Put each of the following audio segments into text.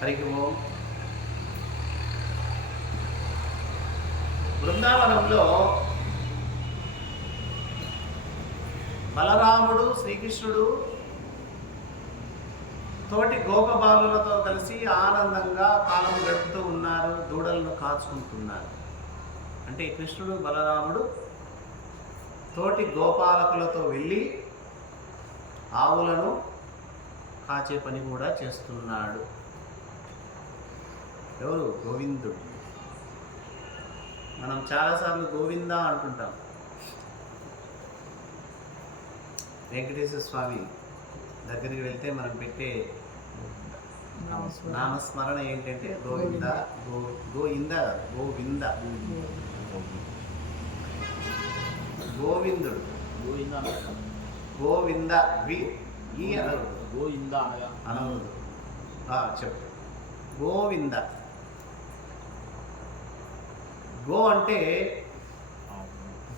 హరికి ఓం. బృందావనంలో బలరాముడు శ్రీకృష్ణుడు తోటి గోపబాలులతో కలిసి ఆనందంగా కాలం గడుపుతూ ఉన్నారు, దూడలను కాచుకుంటున్నారు. అంటే కృష్ణుడు బలరాముడు తోటి గోపాలకులతో వెళ్ళి ఆవులను కాచే పని కూడా చేస్తున్నాడు. ఎవరు? గోవిందుడు. మనం చాలాసార్లు గోవింద అంటుంటాం. వెంకటేశ్వర స్వామి దగ్గరికి వెళ్తే మనం పెట్టే నామస్మరణ ఏంటంటే గోవింద, గోవింద, గోవింద, గోవిందుడు, గోవింద ఈ అనరు, గోవింద అనవద్దు. చెప్పు. గోవింద. గో అంటే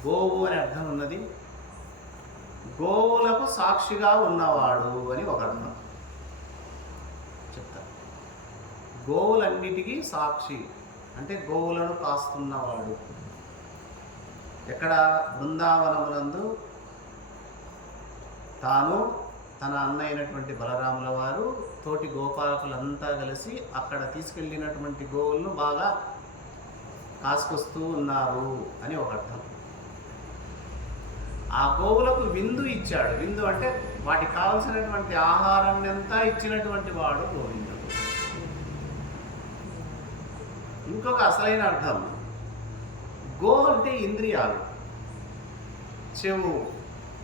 గోవు అని అర్థం ఉన్నది. గోవులకు సాక్షిగా ఉన్నవాడు అని ఒక అర్థం చెప్తా. గోవులన్నిటికీ సాక్షి అంటే గోవులను కాస్తున్నవాడు. ఎక్కడ? బృందావనమునందు తాను తన అన్న అయినటువంటి బలరాముల వారు తోటి గోపాలకులంతా కలిసి అక్కడ తీసుకెళ్ళినటువంటి గోవులను బాగా కాసుకొస్తూ ఉన్నారు అని ఒక అర్థం. ఆ గోవులకు విందు ఇచ్చాడు. విందు అంటే వాటికి కావలసినటువంటి ఆహారాన్ని అంతా ఇచ్చినటువంటి వాడు గోవిందుడు. ఇంకొక అసలైన అర్థం, గో అంటే ఇంద్రియాలు. చెవు,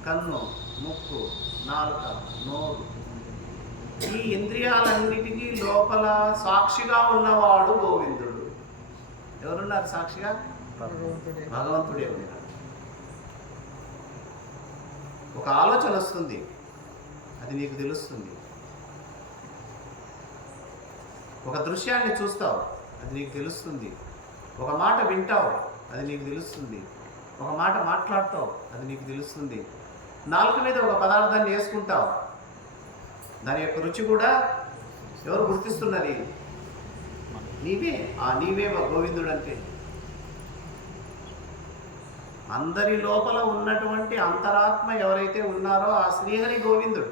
కన్ను, ముక్కు, నాలుక, నోరు, ఈ ఇంద్రియాలన్నిటికీ లోపల సాక్షిగా ఉన్నవాడు గోవిందుడు. ఎవరున్నారు సాక్షిగా? భగవంతుడే ఉన్నాడు. ఒక ఆలోచన వస్తుంది, అది నీకు తెలుస్తుంది. ఒక దృశ్యాన్ని చూస్తావు, అది నీకు తెలుస్తుంది. ఒక మాట వింటావు, అది నీకు తెలుస్తుంది. ఒక మాట మాట్లాడతావు, అది నీకు తెలుస్తుంది. నాలుక మీద ఒక పదార్థాన్ని వేసుకుంటావు, దాని యొక్క రుచి కూడా ఎవరు గుర్తిస్తున్నది? నీవే. నీవే గోవిందుడు అంటే. అందరి లోపల ఉన్నటువంటి అంతరాత్మ ఎవరైతే ఉన్నారో ఆ శ్రీహరి గోవిందుడు.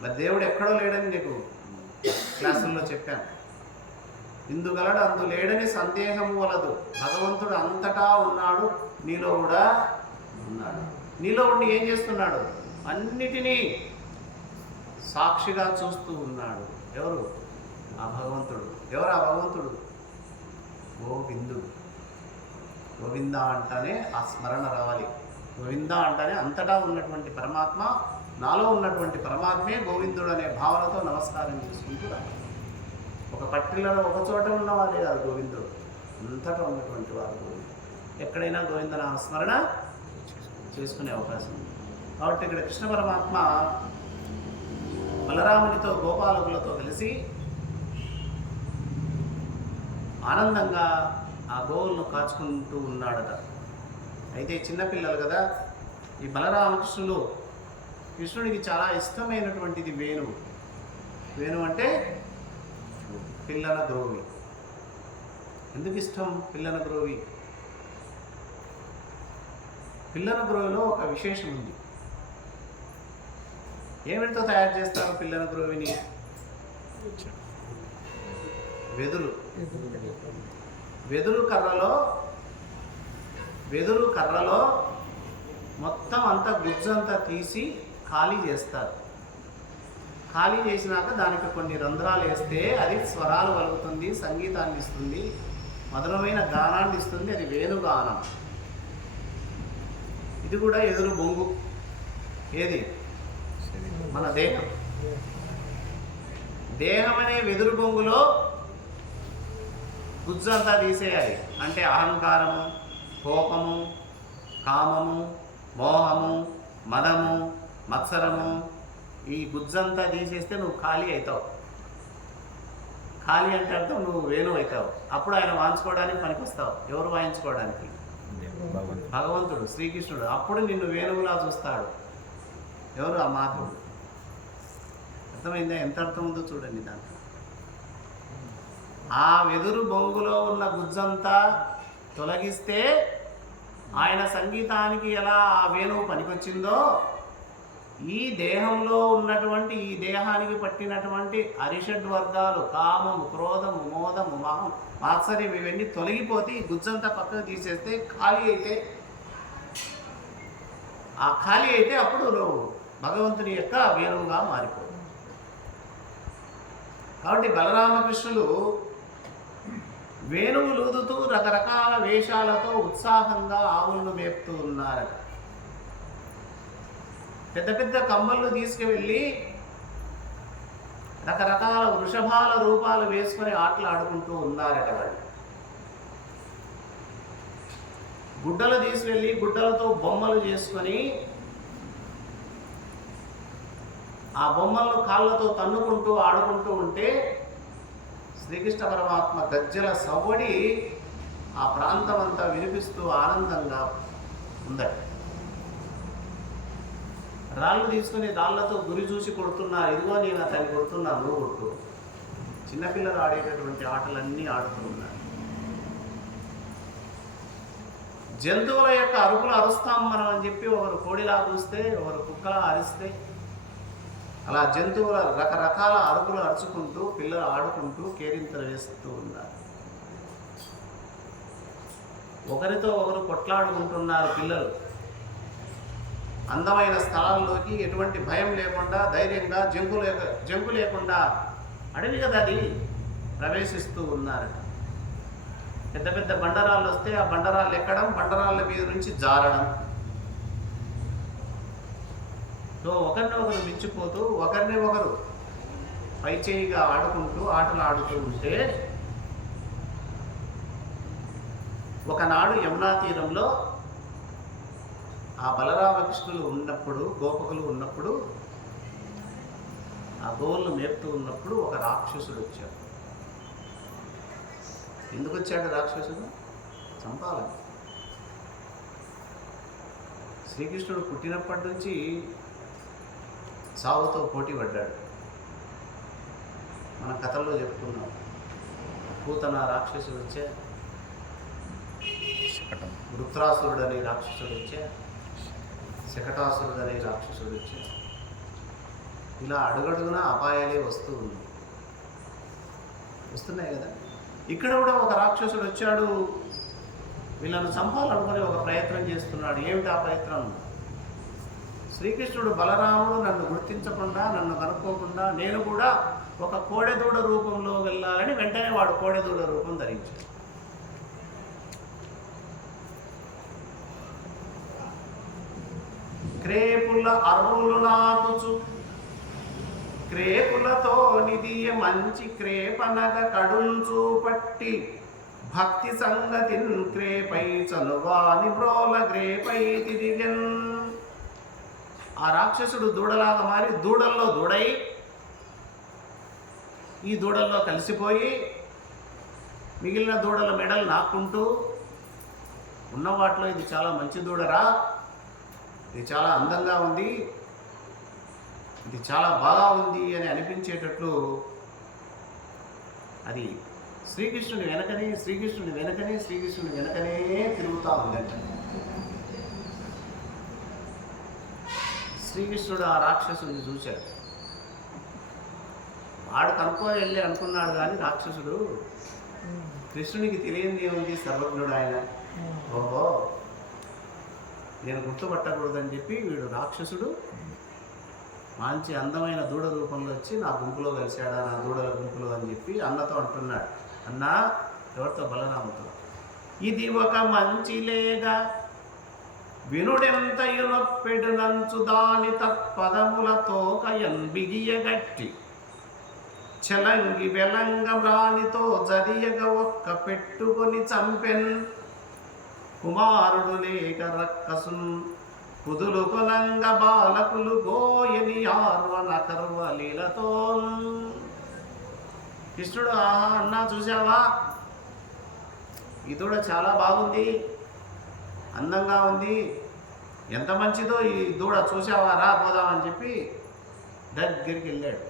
మరి దేవుడు ఎక్కడో లేడని నీకు క్లాసుల్లో చెప్పాను. ఇందుగలడు అందు లేడని సందేహము వలదు. భగవంతుడు అంతటా ఉన్నాడు, నీలో కూడా ఉన్నాడు. నీలో ఉండి ఏం చేస్తున్నాడు? అన్నిటినీ సాక్షిగా చూస్తూ ఉన్నాడు. ఎవరు? ఆ భగవంతుడు. ఎవరు ఆ భగవంతుడు? గోవిందుడు. గోవింద అంటానే ఆ స్మరణ రావాలి. గోవింద అంటానే అంతటా ఉన్నటువంటి పరమాత్మ, నాలో ఉన్నటువంటి పరమాత్మే గోవిందుడు అనే భావనతో నమస్కారం చేసుకుంటూ రావాలి. ఒక పట్టిలలో ఒక చోట ఉన్నవాడే కాదు గోవిందుడు, అంతటా ఉన్నటువంటి వారు గోవిందుడు. ఎక్కడైనా గోవింద నామస్మరణ చేసుకునే అవకాశం ఉంది. కాబట్టి ఇక్కడ కృష్ణ పరమాత్మ బలరామునితో గోపాలకులతో కలిసి ఆనందంగా ఆ గోవులను కాచుకుంటూ ఉన్నాడట. అయితే చిన్నపిల్లలు కదా, ఈ బలరామకృష్ణులు, కృష్ణుడికి చాలా ఇష్టమైనటువంటిది వేణువు. వేణువు అంటే పిల్లల గ్రోవి. ఎందుకు ఇష్టం పిల్లల గ్రోవి? పిల్లల గ్రోవిలో ఒక విశేషం ఉంది. ఏమిటితో తయారు చేస్తారు పిల్లల గ్రోవిని? వెదురు. వెదురు కర్రలో మొత్తం అంతా గుజ్జంతా తీసి ఖాళీ చేస్తారు. ఖాళీ చేసినాక దానికి కొన్ని రంధ్రాలు వేస్తే అది స్వరాలు కలుగుతుంది, సంగీతాన్ని ఇస్తుంది, మధురమైన గానాన్ని ఇస్తుంది. అది వేణుగానం. ఇది కూడా ఎదురు బొంగు. ఏది? మన దేహం. దేహం అనే వెదురు బొంగులో గుజ్జంతా తీసేయాలి. అంటే అహంకారము, కోపము, కామము, మోహము, మదము, మత్సరము, ఈ గుజ్జంతా తీసేస్తే నువ్వు ఖాళీ అవుతావు. ఖాళీ అంటే అర్థం నువ్వు వేణు అవుతావు. అప్పుడు ఆయన వాయించుకోవడానికి పనికొస్తావు. ఎవరు వాయించుకోవడానికి? భగవంతుడు, శ్రీకృష్ణుడు. అప్పుడు నిన్ను వేణువులా చూస్తాడు. ఎవరు? ఆ మాధవుడు. అర్థమైందా? ఎంత అర్థం ఉందో చూడండి దాంట్లో. ఆ వెదురు బొంగులో ఉన్న గుజ్జంతా తొలగిస్తే ఆయన సంగీతానికి ఎలా ఆ వేణువు పనికొచ్చిందో, ఈ దేహంలో ఉన్నటువంటి, ఈ దేహానికి పట్టినటువంటి అరిషడ్ వర్గాలు కామము, క్రోధము, మోదము, మహం, మాత్సర్యం ఇవన్నీ తొలగిపోతే ఈ గుజ్జంతా పక్కకు తీసేస్తే ఖాళీ అయితే, ఆ ఖాళీ అయితే అప్పుడు నువ్వు భగవంతుని యొక్క వేణువుగా మారిపో. కాబట్టి బలరామకృష్ణులు వేణువులు ఊదుతూ రకరకాల వేషాలతో ఉత్సాహంగా ఆవులను మేపుతూ ఉన్నారట. పెద్ద పెద్ద కమ్మళ్ళు తీసుకువెళ్ళి రకరకాల వృషభాల రూపాలు వేసుకొని ఆటలు ఆడుకుంటూ ఉన్నారట వాళ్ళు. గుడ్డలు తీసుకెళ్ళి గుడ్డలతో బొమ్మలు చేసుకొని ఆ బొమ్మలను కాళ్ళతో తన్నుకుంటూ ఆడుకుంటూ ఉంటే శ్రీకృష్ణ పరమాత్మ గజ్జల సవ్వడి ఆ ప్రాంతం అంతా వినిపిస్తూ ఆనందంగా ఉందట. రాళ్ళు తీసుకుని రాళ్లతో గురి చూసి కొడుతున్నారు. ఇదిగో నేను అతన్ని కొడుతున్నాను, నువ్వు కొట్టు. చిన్నపిల్లలు ఆడేటటువంటి ఆటలన్నీ ఆడుతూ ఉన్నారు. జంతువుల యొక్క అరుపులు అరుస్తాం మనం అని చెప్పి ఒకరు కోడిలా చూస్తే, ఒకరు కుక్కలా అరిస్తే, అలా జంతువుల రకరకాల అరుపులు అరుచుకుంటూ పిల్లలు ఆడుకుంటూ కేరింతలు వేస్తూ ఉన్నారు. ఒకరితో ఒకరు కొట్లాడుకుంటున్నారు పిల్లలు. అందమైన స్థలాల్లోకి ఎటువంటి భయం లేకుండా ధైర్యంగా జంకు లేకుండా, అడవి కదా అది, ప్రవేశిస్తూ ఉన్నారు. పెద్ద పెద్ద బండరాళ్ళు వస్తే ఆ బండరాళ్ళు ఎక్కడం, బండరాళ్ళ మీద నుంచి జారడం, సో ఒకరిని ఒకరు మించిపోతూ ఒకరిని ఒకరు పైచేయిగా ఆడుకుంటూ ఆటలు ఆడుతూ ఉంటే, ఒకనాడు యమునా తీరంలో ఆ బలరామకృష్ణులు ఉన్నప్పుడు, గోపకులు ఉన్నప్పుడు, ఆ గోవులను మేపుతూ ఉన్నప్పుడు ఒక రాక్షసుడు వచ్చాడు. ఎందుకు వచ్చాడు రాక్షసుడు? చంపాలని. శ్రీకృష్ణుడు పుట్టినప్పటి నుంచి సావుతో పోటీ పడ్డాడు. మన కథల్లో చెప్పుకున్నాం. పూతన రాక్షసుడు వచ్చే, వృత్రాసురుడు అనే రాక్షసుడు వచ్చే, శకటాసురుడు అనే రాక్షసుడు వచ్చే, ఇలా అడుగడుగున అపాయాలే వస్తున్నాయి కదా. ఇక్కడ కూడా ఒక రాక్షసుడు వచ్చాడు, వీళ్ళను చంపాలనుకుని ఒక ప్రయత్నం చేస్తున్నాడు. ఏమిటి ఆ ప్రయత్నం? శ్రీకృష్ణుడు బలరాముడు నన్ను గుర్తించకుండా, నన్ను కనుక్కోకుండా నేను కూడా ఒక కోడెదూడ రూపంలో వెళ్ళాలని వెంటనే వాడు కోడెదూడ రూపం ధరించాడు. క్రేపుల అరువులు నాకుచు క్రేపులతో నిధియ మంచి క్రేపనగ కడుంచు పట్టి భక్తి సంగతిన్ క్రేపై చనువాని బ్రోల గ్రేపై తిరిగన్. ఆ రాక్షసుడు దూడలాగా మారి దూడల్లో దూడై ఈ దూడల్లో కలిసిపోయి మిగిలిన దూడల మెడలు నాక్కుంటూ, ఉన్న వాటిలో ఇది చాలా మంచి దూడరా, ఇది చాలా అందంగా ఉంది, ఇది చాలా బాగా ఉంది అని అనిపించేటట్లు అది శ్రీకృష్ణుని వెనకనే తిరుగుతూ ఉందంట. శ్రీకృష్ణుడు ఆ రాక్షసుని చూశాడు. వాడు కనుక్కొని వెళ్ళి అనుకున్నాడు, కానీ రాక్షసుడు కృష్ణునికి తెలియని ఏముంది, సర్వజ్ఞుడు ఆయన. ఓహో, నేను గుర్తుపట్టకూడదని చెప్పి వీడు రాక్షసుడు మంచి అందమైన దూడ రూపంలో వచ్చి నా గుంపులో కలిశాడా, నా దూడల గుంపులో అని చెప్పి అన్నతో అంటున్నాడు. అన్నా, ఎవరితో? బలరాముతో. ఇది ఒక మంచి లేగా వినుడెంతయు నొప్పెడు నంచు దాని తత్పదములతో కయన్ బిగియగట్టి చలంగి వెలంగ ప్రాణితో జరియగ ఒక్క పెట్టుకొని చంపెన్. కుమారుడు లేక రక్కసున్ కుదులు కొలంగ బాలకులు గోయని ఆర్వన కర్వలీలతో. కృష్ణుడు, ఆహా అన్నా చూసావా, ఈ దూడ చాలా బాగుంది, అందంగా ఉంది, ఎంత మంచిదో ఈ దూడ, చూసావా, రా పోదామని చెప్పి దగ్గరికి వెళ్ళాడు.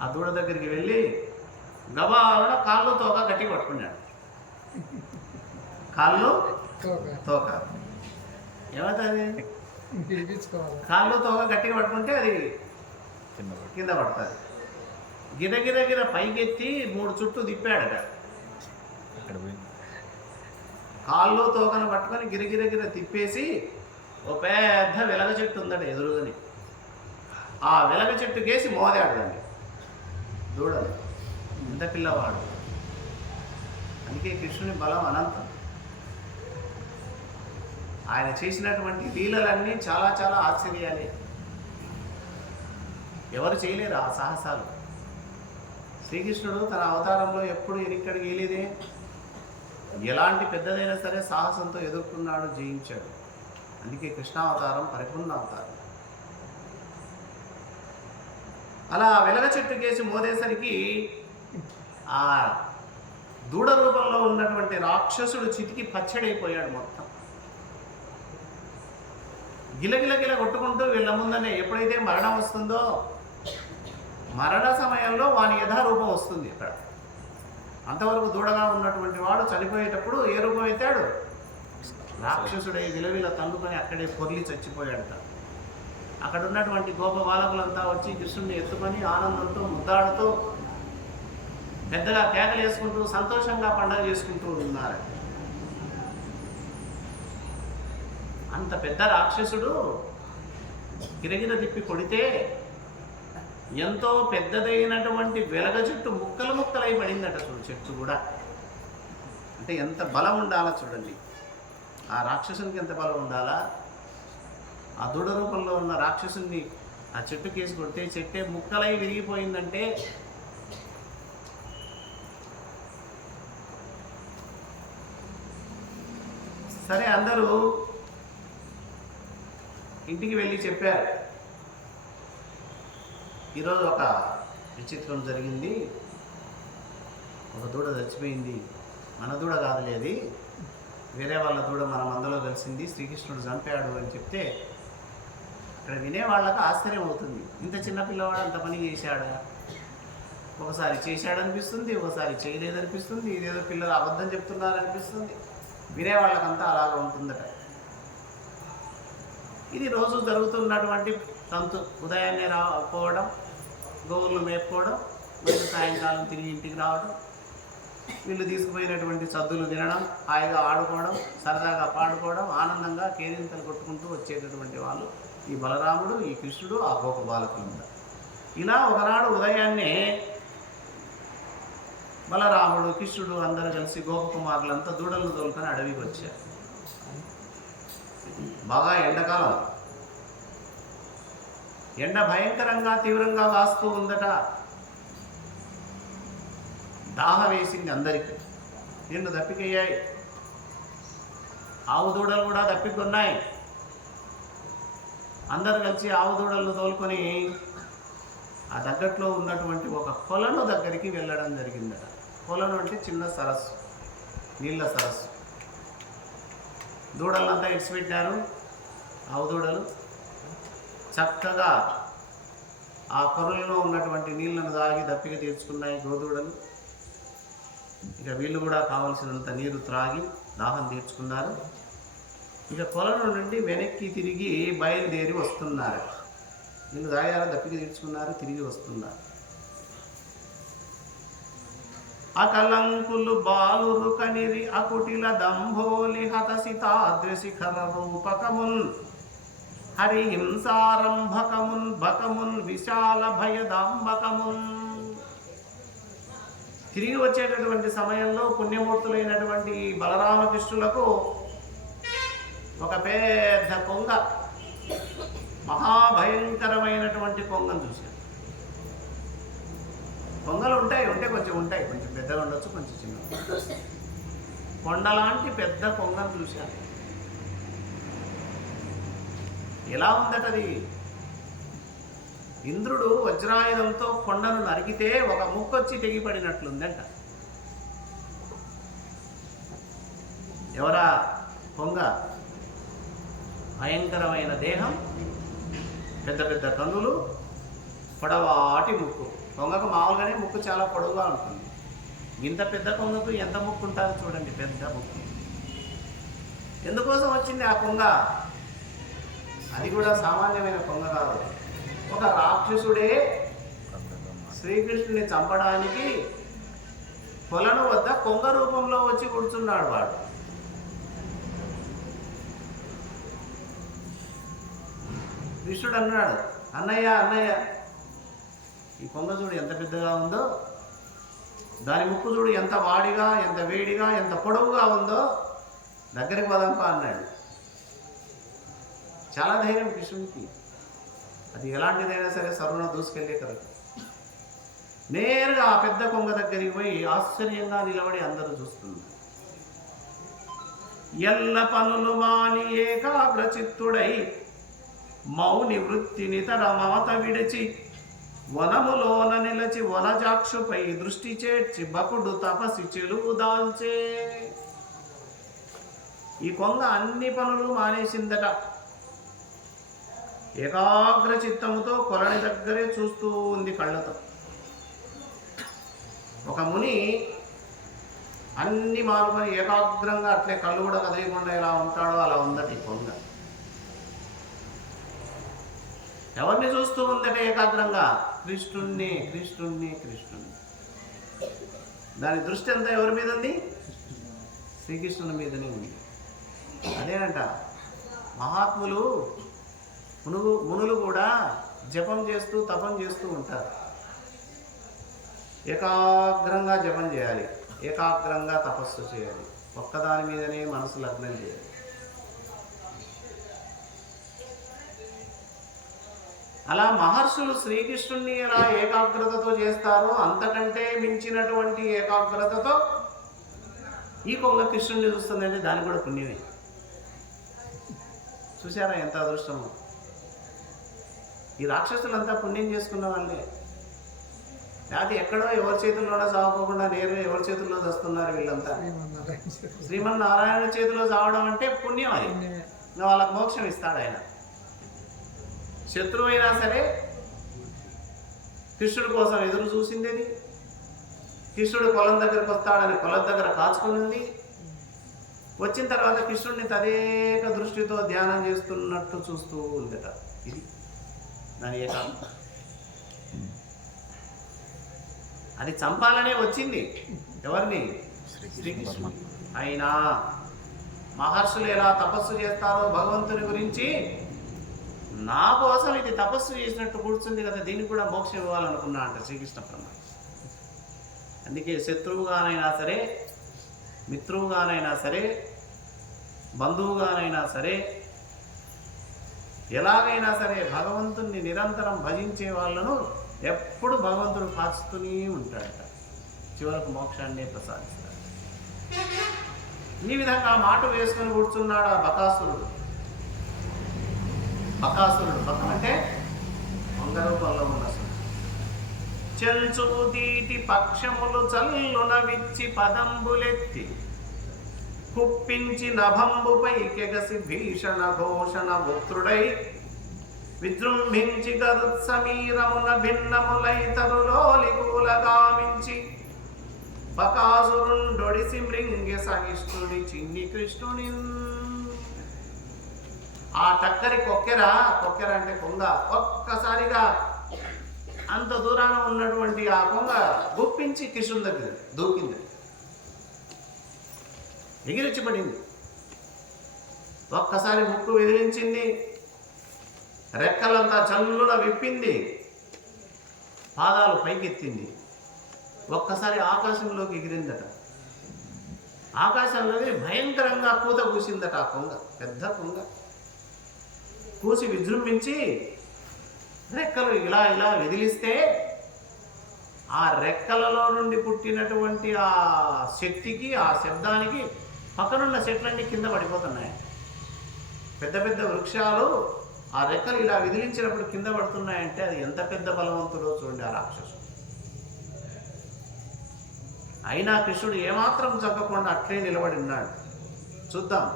ఆ దూడ దగ్గరికి వెళ్ళి గబాల కాళ్ళు తోక గట్టి పట్టుకున్నాడు. కాళ్ళు తోక ఏమవుతుంది? కాళ్ళు తోక గట్టిగా పట్టుకుంటే అది కింద పడుతుంది. గిరగిర పైకెత్తి 3 చుట్టూ తిప్పాడట. కాళ్ళు తోకను పట్టుకొని గిరగిర తిప్పేసి ఓ పెద్ద వెలగ చెట్టు ఉందట ఎదురుగాని. ఆ వెలగ చెట్టుకేసి మోదాడు దాన్ని దూడలు. ఇంత పిల్లవాడు. అందుకే కృష్ణుని బలం అనంతం. ఆయన చేసినటువంటి లీలలన్నీ చాలా చాలా ఆశ్చర్యాలే. ఎవరు చేయలేరు ఆ సాహసాలు. శ్రీకృష్ణుడు తన అవతారంలో ఎప్పుడు ఎనిక్కడికి వెళ్ళేదే. ఎలాంటి పెద్దదైనా సరే సాహసంతో ఎదుర్కొన్నాడు, జయించాడు. అందుకే కృష్ణావతారం పరిపూర్ణ అవతారం. అలా వెలగ చెట్టుకేసి మోదేసరికి ఆ దూడ రూపంలో ఉన్నటువంటి రాక్షసుడు చితికి పచ్చడైపోయాడు మొత్తం. గిలగిల కొట్టుకుంటూ వీళ్ళ ముందనే ఎప్పుడైతే మరణం వస్తుందో మరణ సమయంలో వాని యథారూపం వస్తుంది. ఇక్కడ అంతవరకు దూడగా ఉన్నటువంటి వాడు చనిపోయేటప్పుడు ఏ రూపం ఎత్తాడు? రాక్షసుడై విలవిల తన్నుకొని అక్కడే పొర్లి చచ్చిపోయాడట. అక్కడ ఉన్నటువంటి గోప బాలకులంతా వచ్చి కృష్ణుడిని ఎత్తుకొని ఆనందంతో ముద్దాడుతూ పెద్దగా కేకలు వేసుకుంటూ సంతోషంగా పండుగ చేసుకుంటూ ఉన్నారు. అంత పెద్ద రాక్షసుడు గిరగిర తిప్పి కొడితే ఎంతో పెద్దదైనటువంటి వెలగ చెట్టు ముక్కలై పడిందట. చూడు చెట్టు కూడా. అంటే ఎంత బలం ఉండాలా చూడండి. ఆ రాక్షసునికి ఎంత బలం ఉండాలా. ఆ దూడ రూపంలో ఉన్న రాక్షసుని ఆ చెట్టు కేసి కొడితే చెట్టే ముక్కలై విరిగిపోయిందంటే సరే అందరూ ఇంటికి వెళ్ళి చెప్పారు, ఈరోజు ఒక విచిత్రం జరిగింది, ఒక దూడ చచ్చిపోయింది, మన దూడ కాదులేది, వేరే వాళ్ళ దూడ మన మందలో కలిసింది, శ్రీకృష్ణుడు చంపాడు అని చెప్తే ఇక్కడ వినేవాళ్ళకు ఆశ్చర్యం అవుతుంది. ఇంత చిన్న పిల్లవాడు అంత పని చేశాడా? ఒకసారి చేశాడనిపిస్తుంది, ఒకసారి చేయలేదనిపిస్తుంది, ఇదేదో పిల్లలు అబద్ధం చెప్తున్నారనిపిస్తుంది. వినేవాళ్ళకంతా అలాగా ఉంటుందట. ఇది రోజు జరుగుతున్నటువంటి తంతు. ఉదయాన్నే పోవడం, గోవులను మేపుకోవడం, మళ్ళీ సాయంకాలం తిరిగి ఇంటికి రావడం, వీళ్ళు తీసుకుపోయినటువంటి సద్దులు తినడం, హాయిగా ఆడుకోవడం, సరదాగా పాడుకోవడం, ఆనందంగా కేరింతలు కొట్టుకుంటూ వచ్చేటటువంటి వాళ్ళు ఈ బలరాముడు, ఈ కృష్ణుడు, ఆ గోప బాలకులు. ఇలా ఒకనాడు ఉదయాన్నే బలరాముడు, కృష్ణుడు అందరూ కలిసి గోపకుమారులంతా దూడలను తోలుకొని అడవికి వచ్చారు. బాగా ఎండాకాలం, ఎండ భయంకరంగా తీవ్రంగా కాస్తూ ఉందట. దాహం వేసింది అందరికీ. నీళ్ళు దప్పికయ్యాయి. ఆవు దూడలు కూడా దప్పికొన్నాయి. అందరు కలిసి ఆవు దూడలను తోలుకొని ఆ దగ్గట్లో ఉన్నటువంటి ఒక కొలను దగ్గరికి వెళ్ళడం జరిగిందట. కొలను అంటే చిన్న సరస్సు, నీళ్ళ సరస్సు. దూడలంతా ఇడిచిపెట్టారు. ఆవు దూడలు చక్కగా ఆ కొరలలో ఉన్నటువంటి నీళ్లను తాగి దప్పిక తీర్చుకున్నాయి గోదూడలు. ఇక వీళ్ళు కూడా కావలసినంత నీరు త్రాగి దాహం తీర్చుకున్నారు. ఇక కొలను నుండి వెనక్కి తిరిగి బయలుదేరి వస్తున్నారు. నీళ్ళు తాగారు, దప్పిక తీర్చుకున్నారు, తిరిగి వస్తున్నారు. అకలంకులు బాలురు కనిరి అకుటిల దంభోలి హతసితాద్రిశిఖర రూపకమున్ హరిహింసారంభకమున్ బకమున్ విశాల భయదాంబకమున్. తిరిగి వచ్చేటటువంటి సమయంలో పుణ్యమూర్తులైనటువంటి బలరామకృష్ణులకు ఒక పెద్ద కొంగ, మహాభయంకరమైనటువంటి కొంగను చూశారు. కొంగలు ఉంటే కొంచెం పెద్దగా ఉండొచ్చు, కొంచెం చిన్న. కొండలాంటి పెద్ద కొంగను చూశారు. ఎలా ఉందటది? ఇంద్రుడు వజ్రాయుధంతో కొండను నరికితే ఒక ముక్కొచ్చి తెగిపడినట్లుందంట. ఎవరా కొంగ? భయంకరమైన దేహం, పెద్ద పెద్ద కన్నులు, పొడవాటి ముక్కు. కొంగకు మామూలుగానే ముక్కు చాలా పొడవుగా ఉంటుంది. ఇంత పెద్ద కొంగకు ఎంత ముక్కు ఉంటుందో చూడండి, పెద్ద ముక్కు. ఎందుకోసం వచ్చింది ఆ కొంగ? అది కూడా సామాన్యమైన కొంగ కాదు. ఒక రాక్షసుడే శ్రీకృష్ణుని చంపడానికి కొలను వద్ద కొంగ రూపంలో వచ్చి కూర్చున్నాడు వాడు. కృష్ణుడు అన్నాడు, అన్నయ్య అన్నయ్య, ఈ కొంగ చూడు ఎంత పెద్దగా ఉందో, దాని ముక్కు చూడు ఎంత వాడిగా, ఎంత వేడిగా, ఎంత పొడవుగా ఉందో, దగ్గరికి పోదాంపా అన్నాడు. చాలా ధైర్యం కృష్ణుడికి. అది ఎలాంటిదైనా సరే సర్వన దూసుకెళ్ళే కదా. నేరుగా ఆ పెద్ద కొంగ దగ్గరికి పోయి ఆశ్చర్యంగా నిలబడి అందరూ చూస్తున్నారు. ఎల్ల పనులు మాని ఏకాగ్రచిత్తుడై మౌని వృత్తిని తర మమత విడిచి వనములోన నిలచి వనజాక్షుపై దృష్టి చేర్చి బకుడు తపసి చెలువు దాల్చే. ఈ కొంగ అన్ని పనులు మానేసిందట. ఏకాగ్ర చిత్తముతో కొలని దగ్గరే చూస్తూ ఉంది కళ్ళతో. ఒక ముని అన్ని మానుకొని ఏకాగ్రంగా అట్లే కళ్ళు కూడా కదలకుండా ఎలా ఉంటాడో అలా ఉందట ఈ కొంగ. ఎవరిని చూస్తూ ఉందట ఏకాగ్రంగా? కృష్ణుణ్ణి కృష్ణుణ్ణి కృష్ణుణ్ణి. దాని దృష్టి అంతా ఎవరి మీద ఉంది? శ్రీకృష్ణుని మీదనే ఉంది. అదేనంట మహాత్ములు మునులు కూడా జపం చేస్తూ తపం చేస్తూ ఉంటారు. ఏకాగ్రంగా జపం చేయాలి, ఏకాగ్రంగా తపస్సు చేయాలి, ఒక్కదాని మీదనే మనసు లగ్నం చేయాలి. అలా మహర్షులు శ్రీకృష్ణుణ్ణి ఎలా ఏకాగ్రతతో చేస్తారో అంతకంటే మించినటువంటి ఏకాగ్రతతో ఈ కొంగ కృష్ణుణ్ణి చూస్తుందంటే దానికి కూడా పుణ్యమే. చూసారా ఎంత అదృష్టమో? ఈ రాక్షసులంతా పుణ్యం చేసుకున్న వాళ్ళే. లేకపోతే ఎక్కడో ఎవరి చేతుల్లోనో చావకోకుండా నేరుగా ఎవరి చేతుల్లో వస్తున్నారు వీళ్ళంతా. శ్రీమన్నారాయణ చేతిలో చావడం అంటే పుణ్యం. అది వాళ్ళకి మోక్షం ఇస్తాడు ఆయన. శత్రువు అయినా సరే కృష్ణుడి కోసం ఎదురు చూసింది. కృష్ణుడు పొలం దగ్గరకు వస్తాడని పొలం దగ్గర కాచుకునింది. వచ్చిన తర్వాత కృష్ణుడిని తదేక దృష్టితో ధ్యానం చేస్తున్నట్టు చూస్తూ ఉందట. ఇది దాని ఏకాంతం. అది చంపాలనే వచ్చింది ఎవరిని? శ్రీకృష్ణుడు. అయినా మహర్షులు ఎలా తపస్సు చేస్తారో భగవంతుని గురించి, నా కోసం ఇది తపస్సు చేసినట్టు కూర్చుంది కదా, దీనికి కూడా మోక్షం ఇవ్వాలనుకున్నా అంట శ్రీకృష్ణ పరమాత్మ. అందుకే శత్రువుగానైనా సరే, మిత్రువుగానైనా సరే, బంధువుగానైనా సరే, ఎలాగైనా సరే భగవంతుణ్ణి నిరంతరం భజించే వాళ్ళను ఎప్పుడు భగవంతుడు కాచుతూనే ఉంటాడట. చివరకు మోక్షాన్ని ప్రసాదిస్తాడు. ఈ విధంగా మాట వేసుకొని కూర్చున్నాడు ఆ బకాసురుడు. బకం అంటే కొంగ రూపంలో ఉన్న చెల్చు దీటి పక్షములు చల్లున విచ్చి పదంబులెత్తి కుప్పించి నభంబుపై కెగసి భీషణ ఘోషణ వక్త్రుడై విజృంభించి గరుత్సమీరమున భిన్నములైతరులోలికూలగామించి బకాసురుండొడిసి మృంగి సహిష్ణుడి చిన్ని కృష్ణుని. ఆ టక్కరి కొక్కెర అంటే కొంగ ఒక్కసారిగా అంత దూరాన ఉన్నటువంటి ఆ కొంగ గుప్పించి కృష్ణుని దగ్గర దూకింది, ఎగిరిచ్చి పడింది. ఒక్కసారి ముక్కు విదిలించింది, రెక్కలంతా చల్లున విప్పింది, పాదాలు పైకెత్తింది, ఒక్కసారి ఆకాశంలోకి ఎగిరిందట. ఆకాశంలోకి భయంకరంగా కూత కూసిందట ఆ కొంగ, పెద్ద కొంగ. కూసి విజృంభించి రెక్కలు ఇలా ఇలా విదిలిస్తే ఆ రెక్కలలో నుండి పుట్టినటువంటి ఆ శక్తికి, ఆ శబ్దానికి పక్కనున్న చెట్లన్నీ కింద పడిపోతున్నాయి. పెద్ద పెద్ద వృక్షాలు ఆ రెక్కలు ఇలా విదిలించినప్పుడు కింద పడుతున్నాయంటే అది ఎంత పెద్ద బలవంతుడో చూడండి ఆ రాక్షసుడు. అయినా కృష్ణుడు ఏమాత్రం చక్కకుండా అట్లే నిలబడి ఉన్నాడు. చూద్దాం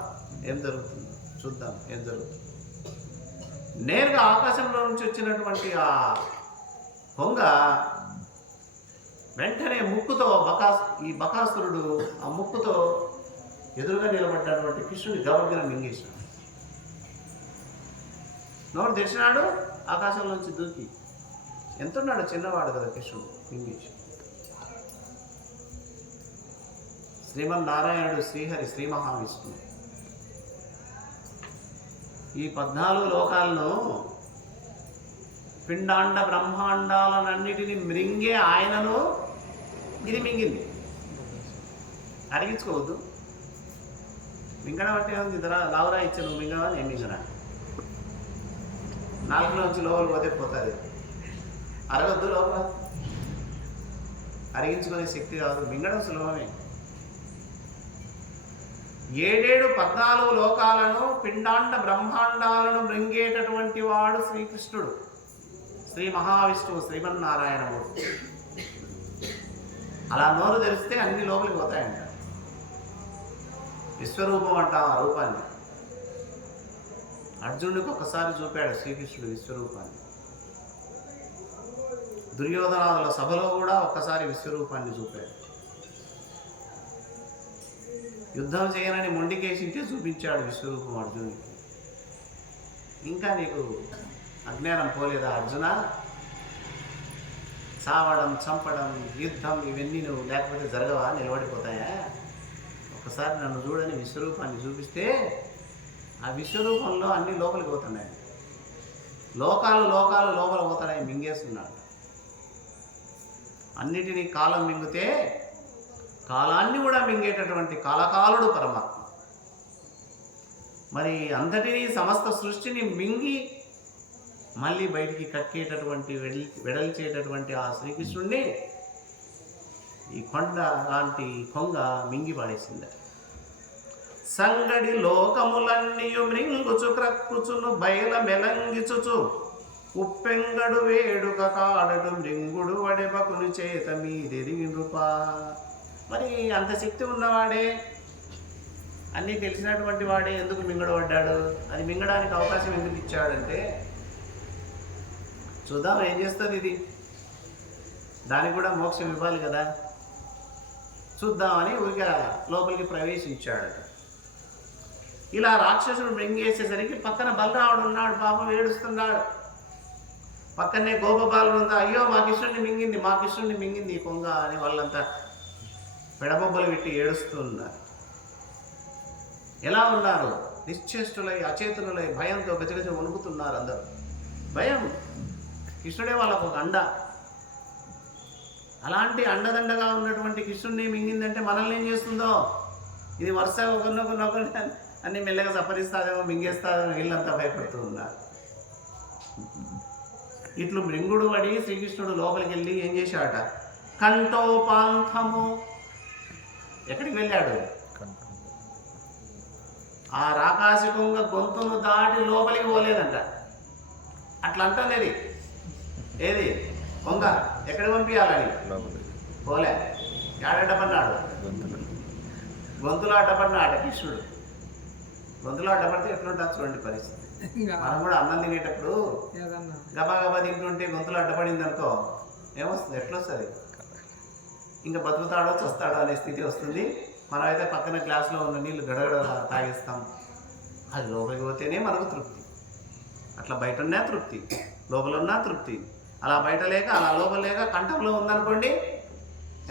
ఏం జరుగుతుందో, చూద్దాం ఏం జరుగుతుంది. నేరుగా ఆకాశంలో నుంచి వచ్చినటువంటి ఆ కొంగ వెంటనే ముక్కుతో ఈ బకాసురుడు ఆ ముక్కుతో ఎదురుగా నిలబడ్డటువంటి కృష్ణుని గబగ్గిన మింగేశాడు. నోరు తెరిచినాడు, ఆకాశంలోంచి దూకి. ఎంతున్నాడు, చిన్నవాడు కదా కృష్ణుడు, మింగేశాడు. శ్రీమన్నారాయణుడు శ్రీహరి శ్రీ మహావిష్ణువు ఈ 14 లోకాలను పిండాండ బ్రహ్మాండాలన్నిటినీ మృంగే ఆయనను ఇది మింగింది. అరిగించుకోవద్దు. మింగడం అంటే ఉంది, లావురా ఇచ్చాను నువ్వు మింగడా, నేను మింగడా. నాలుగులోంచి లోపల పోతే పోతుంది. అరగద్దు లోపల. అరిగించుకునే శక్తి కాదు, మింగడం సులభమే. 14 లోకాలను పిండాండ బ్రహ్మాండాలను మృంగేటటువంటి వాడు శ్రీకృష్ణుడు, శ్రీ మహావిష్ణువు, శ్రీమన్నారాయణమూర్తి. అలా నోరు తెరిస్తే అన్ని లోపలికి పోతాయంట. విశ్వరూపం అంటాం ఆ రూపాన్ని. అర్జునుడికి ఒకసారి చూపాడు శ్రీకృష్ణుడు విశ్వరూపాన్ని. దుర్యోధనాదుల సభలో కూడా ఒక్కసారి విశ్వరూపాన్ని చూపాడు. యుద్ధం చేయనని మొండికేసింటే చూపించాడు విశ్వరూపం అర్జునుడికి. ఇంకా నీకు అజ్ఞానం పోలేదా అర్జున? చావడం, చంపడం, యుద్ధం ఇవన్నీ నువ్వు లేకపోతే జరగవా, నిలబడిపోతాయా? ఒకసారి నన్ను చూడని విశ్వరూపాన్ని చూపిస్తే ఆ విశ్వరూపంలో అన్ని లోపలికి పోతున్నాయి. లోకాలు లోపల పోతున్నాయి, మింగేస్తున్నాడు. అన్నిటినీ కాలం మింగితే కాలాన్ని కూడా మింగేటటువంటి కాలకాలుడు పరమాత్మ. మరి అంతటినీ సమస్త సృష్టిని మింగి మళ్ళీ బయటికి కక్కేటటువంటి వెడల్చేటటువంటి ఆ శ్రీకృష్ణుడిని ఈ కొండ లాంటి కొంగ మింగి పడేసింది. సంగడి లోకములన్నీయు మృంగుచు క్రక్కుచును బయల మెలంగిచుచు ఉప్పెంగడు వేడుక కాడడు మృంగుడు వడెబకుని చేత మీదెరిగి నృపా. మరి అంత శక్తి ఉన్నవాడే, అన్నీ తెలిసినటువంటి వాడే ఎందుకు మింగడబడ్డాడు? అది మింగడానికి అవకాశం ఎందుకు ఇచ్చాడంటే, చూద్దాం ఏం చేస్తుంది ఇది, దానికి కూడా మోక్షం ఇవ్వాలి కదా, చూద్దామని ఊరికే లోపలికి ప్రవేశించాడట. ఇలా రాక్షసుడు మింగేసేసరికి పక్కన బలరాముడు ఉన్నాడు, పాపం ఏడుస్తున్నాడు. పక్కనే గోపబాలుడు ఉందా, అయ్యో మా కృష్ణుడిని మింగింది ఈ కొంగ అని వాళ్ళంతా పెడబొబ్బలు పెట్టి ఏడుస్తున్నారు. ఎలా ఉన్నారు? నిశ్చేష్టులై, అచేతనులై, భయంతో గజగజ వణుకుతున్నారు అందరూ. భయం. కృష్ణుడే వాళ్ళకు ఒక అండ. అలాంటి అండదండగా ఉన్నటువంటి కృష్ణుడిని మింగిందంటే మనల్ని ఏం చేస్తుందో, ఇది వరుస ఒకరినొకరినొకరి అన్ని మెల్లగా సపరిస్తాదేమో, మింగేస్తాదేమో, వీళ్ళంతా భయపడుతూ ఉన్నారు. ఇట్లు మృంగుడు పడి శ్రీకృష్ణుడు లోపలికి వెళ్ళి ఏం చేశాడట, కంఠోపాంతము, ఎక్కడికి వెళ్ళాడు? ఆ రాకాసి కొంగ గొంతును దాటి లోపలికి పోలేదంట. అట్లా అంటుంది ఏది కొంగ, ఎక్కడ పంపించాలని పోలే. ఏడడ్డపడినాడు, గొంతులో అడ్డపడినాడు కృష్ణుడు. గొంతులో అడ్డపడితే ఎట్లుంటుంది చూడండి పరిస్థితి. మనం కూడా అన్నం తినేటప్పుడు గబా తింటుంటే గొంతులో అడ్డపడింది అనుకో, ఏమొస్తుంది, ఎట్లొస్తుంది? ఇంకా బతుకుతాడో చస్తాడో అనే స్థితి వస్తుంది. మనమైతే పక్కన గ్లాసులో ఉన్న నీళ్ళు గడగడ తాగిస్తాం. అది లోపలికి పోతేనే మనకు తృప్తి. అట్లా బయట ఉన్నా తృప్తి, లోపల ఉన్నా తృప్తి. అలా బయట లేక, అలా లోపల లేక కంఠంలో ఉందనుకోండి,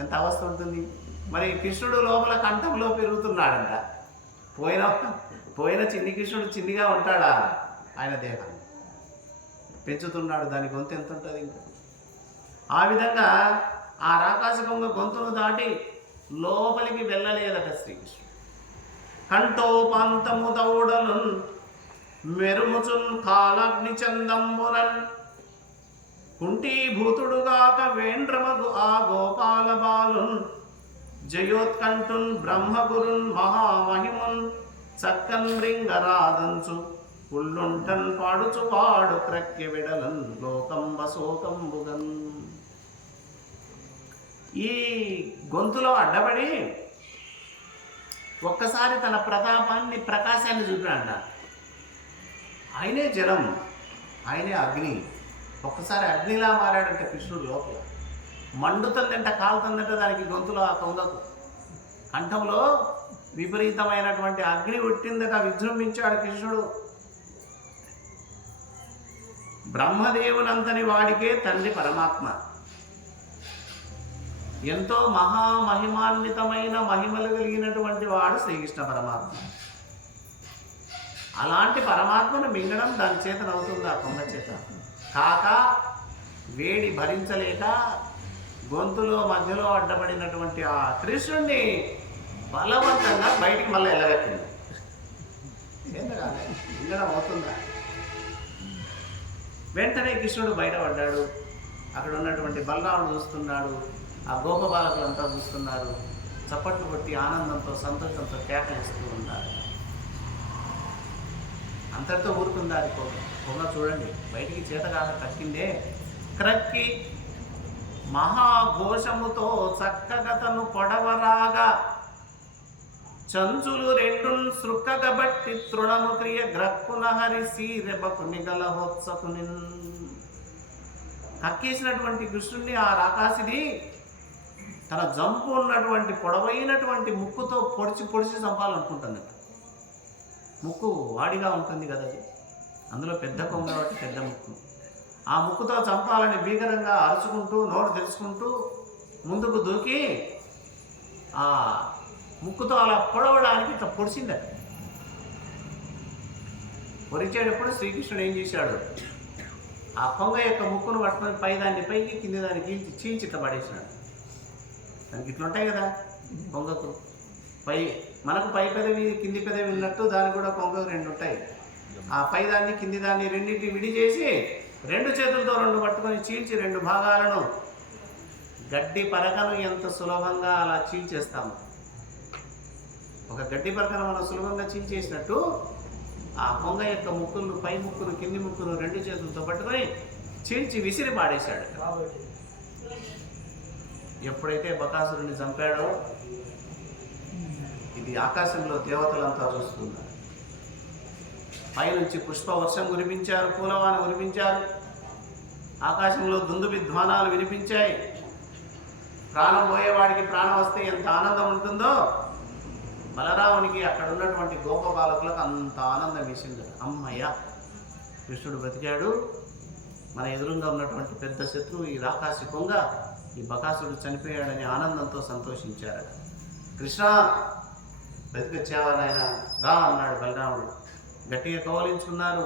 ఎంత అవస్థ ఉంటుంది. మరి కృష్ణుడు లోపల కంఠంలో పెరుగుతున్నాడంట. పోయిన చిన్ని కృష్ణుడు చిన్నిగా ఉంటాడా? ఆయన దేహాన్ని పెంచుతున్నాడు. దాని గొంతు ఎంత ఉంటుంది ఇంకా. ఆ విధంగా ఆ రాకాశ కొంగ గొంతును దాటి లోపలికి వెళ్ళలేదట శ్రీకృష్ణుడు. కంఠోపాంతము దౌడలున్ మెరుముచున్ కాలగ్ని చందంబునన్ కుంఠీభూతుడుగాక వేండ్రమగు ఆ గోపాల బాలున్ జయోత్కంఠున్ బ్రహ్మగురున్ మహామహిమున్ చక్కన్ రింగరాదంచు పుల్లుంటన్ పాడుచు పాడు క్రక్కె విడలన్ లోకంబ శోకంబుగన్. ఈ గొంతులో అడ్డపడి ఒక్కసారి తన ప్రతాపాన్ని, ప్రకాశాన్ని చూపినాడ. ఆయనే జలం, ఆయనే అగ్ని, ఒక్కసారి అగ్నిలా మారాడంటే కృష్ణుడు లోపల. మండుతుందంట, కాలుతుందంట దానికి గొంతులో, ఆ కొంగకు కంఠంలో విపరీతమైనటువంటి అగ్ని పుట్టిందట. విజృంభించాడు కృష్ణుడు. బ్రహ్మదేవునంతని వాడికే తండ్రి పరమాత్మ. ఎంతో మహామహిమాన్వితమైన మహిమలు కలిగినటువంటి వాడు శ్రీకృష్ణ పరమాత్మ. అలాంటి పరమాత్మను మింగడం దాని చేతనవుతుంది ఆ కొంగ చేత. కాక వేడి భరించలేక గొంతులో మధ్యలో అడ్డపడినటువంటి ఆ కృష్ణుణ్ణి బలవంతంగా బయటికి మళ్ళీ వెళ్ళగట్టింది. మింగడం అవుతుందా? వెంటనే కృష్ణుడు బయటపడ్డాడు. అక్కడ ఉన్నటువంటి బలరాముడు చూస్తున్నాడు, ఆ గోపబాలకులంతా చూస్తున్నారు. చప్పట్లు కొట్టి ఆనందంతో సంతోషంతో కేకలిస్తూ ఉన్నారు. అంతటితో ఊరుకుందా అది కొంగ? చూడండి, బయటికి చేతగాక కక్కిందే. క్రక్కి మహాఘోషముతో చక్కగతను పొడవరాగా చంచులు రెండున్ సృక్కగబట్టి తృణము క్రియ గ్రక్కున హరిసి రెబకు నిగలహోత్సకుని. కక్కేసినటువంటి కృష్ణుణ్ణి ఆ రాకాసిది తన జంపు ఉన్నటువంటి పొడవైనటువంటి ముక్కుతో పొడిచి పొడిచి చంపాలనుకుంటుంది. ముక్కు వాడిగా ఉంటుంది కదా, అందులో పెద్ద కొంగ కాబట్టి పెద్ద ముక్కు. ఆ ముక్కుతో చంపాలని భీకరంగా అరుచుకుంటూ నోరు తెరుచుకుంటూ ముందుకు దూకి ఆ ముక్కుతో అలా పొడవడానికి ఇట్లా పొడిచిందట. పొడిచేటప్పుడు శ్రీకృష్ణుడు ఏం చేశాడు? ఆ కొంగ యొక్క ముక్కును పట్టుకొని పైదాన్ని పైకి కింది దాన్ని చీల్చి ఇట్లా పడేసినాడు. దానికి ఇట్లా ఉంటాయి కదా కొంగకు, మనకు పై పెదవి కింది పెదవి ఉన్నట్టు దానికి కూడా కొంగకు రెండు ఉంటాయి. ఆ పైదాన్ని కింది దాన్ని రెండింటిని విడి చేసి రెండు చేతులతో రెండు పట్టుకొని చీల్చి రెండు భాగాలను, గడ్డి పరకను ఎంత సులభంగా అలా చీల్చేస్తాము, ఒక గడ్డి పరకను మనం సులభంగా చీల్చేసినట్టు ఆ కొంగ యొక్క ముక్కును, పై ముక్కును కింది ముక్కును రెండు చేతులతో పట్టుకొని చీల్చి విసిరి పాడేశాడు. ఎప్పుడైతే బకాసురుని చంపాడో ఇది ఆకాశంలో దేవతలంతా చూస్తున్నారు. పైనుంచి పుష్పవర్షం కురిపించారు, పూలవాన కురిపించారు. ఆకాశంలో దుందుబి ధ్వానాలు వినిపించాయి. ప్రాణం పోయేవాడికి ప్రాణం వస్తే ఎంత ఆనందం ఉంటుందో బలరామునికి అక్కడ ఉన్నటువంటి గోప బాలకులకు అంత ఆనందం వేసింది. అమ్మయ్య, కృష్ణుడు బ్రతికాడు, మన ఎదురుగా ఉన్నటువంటి పెద్ద శత్రువు ఈ రాకాసి కొంగ, ఈ బకాసుడు చనిపోయాడని ఆనందంతో సంతోషించారు. కృష్ణ బ్రతికొచ్చావా నాయన, రా అన్నాడు బలరాముడు. గట్టిగా కౌలించుకున్నారు.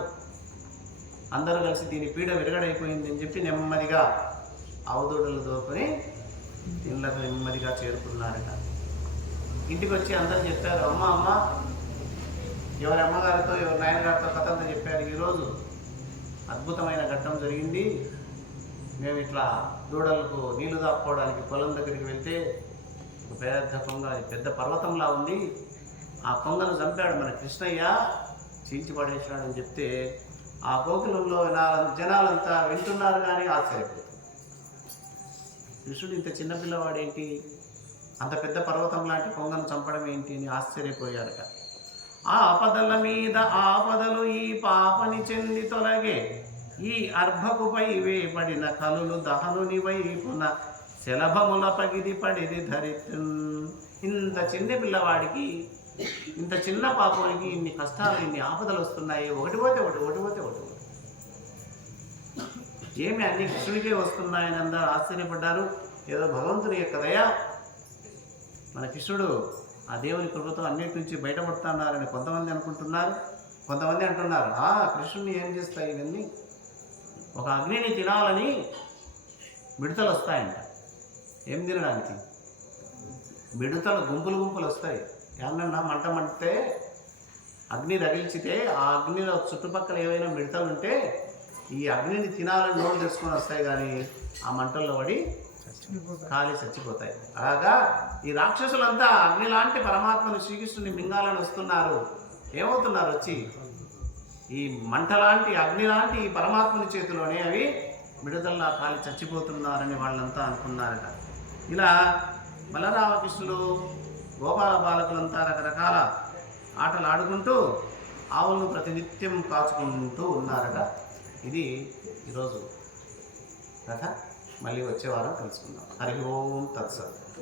అందరూ కలిసి దీని పీడ విరగడైపోయింది అని చెప్పి నెమ్మదిగా ఆవుదూడలు దోకొని ఇళ్ళకు నెమ్మదిగా చేరుకున్నారట. ఇంటికి వచ్చి అందరూ చెప్పారు, అమ్మ అమ్మ, ఎవరి అమ్మగారితో ఎవరి నాయనగారితో కథ అంతా చెప్పారు. ఈరోజు అద్భుతమైన ఘట్టం జరిగింది. మేము ఇట్లా దూడలకు నీళ్లు దాక్కోవడానికి పొలం దగ్గరికి వెళ్తే ఒక పెద్ద కొంగ, పెద్ద పర్వతంలా ఉంది, ఆ కొంగను చంపాడు మన కృష్ణయ్య, చీల్చి పడేసాడని చెప్తే ఆ గోకులంలో జనాలంతా వింటున్నారు కానీ ఆశ్చర్యపోతుంది. కృష్ణుడు ఇంత చిన్నపిల్లవాడేంటి, అంత పెద్ద పర్వతం లాంటి కొంగను చంపడం ఏంటి అని ఆశ్చర్యపోయారట. ఆపదల మీద ఆపదలు ఈ పాపని చెంది తొలగే, ఈ అర్భకుపై వేపడిన కలులు దహనుని వైపున శలభముల పగిది పడిది ధరిత్రు. ఇంత చిన్న పిల్లవాడికి, ఇంత చిన్న పాపానికి ఇన్ని కష్టాలు, ఇన్ని ఆపదలు వస్తున్నాయి. ఒకటి పోతే ఒకటి. ఏమి అన్ని కృష్ణుడికే వస్తున్నాయని అందరూ ఆశ్చర్యపడ్డారు. ఏదో భగవంతుని యొక్క దయ, మన కృష్ణుడు ఆ దేవుని కృపతో అన్నిటి నుంచి బయటపడుతున్నారని కొంతమంది అనుకుంటున్నారు. కొంతమంది అంటున్నారు, కృష్ణుడిని ఏం చేస్తాయి ఇవన్నీ, ఒక అగ్నిని తినాలని మిడతలు వస్తాయంట. ఏం తినడానికి? మిడతలు గుంపులు వస్తాయి. ఏమన్నా మంట మంటే అగ్ని రగిల్చితే ఆ అగ్నిలో చుట్టుపక్కల ఏవైనా మిడతలు ఉంటే ఈ అగ్నిని తినాలని నోరు తెచ్చుకొని వస్తాయి, కానీ ఆ మంటల్లో పడి కాలి చచ్చిపోతాయి. అలాగా ఈ రాక్షసులంతా అగ్ని లాంటి పరమాత్మను శ్రీకృష్ణుని మింగాలని వస్తున్నారు. ఏమవుతున్నారు? వచ్చి ఈ మంట లాంటి, అగ్ని లాంటి ఈ పరమాత్మని చేతిలోనే అవి మిడతల్లా కాలి చచ్చిపోతున్నారని వాళ్ళంతా అనుకున్నారట. ఇలా బలరామకృష్ణులు, గోపాల బాలకులంతా రకరకాల ఆటలు ఆడుకుంటూ ఆవులను ప్రతినిత్యం కాచుకుంటూ ఉన్నారట. ఇది ఈరోజు కథ మళ్ళీ వచ్చే వారం కలుసుకుందాం. హరి ఓం తత్సత్.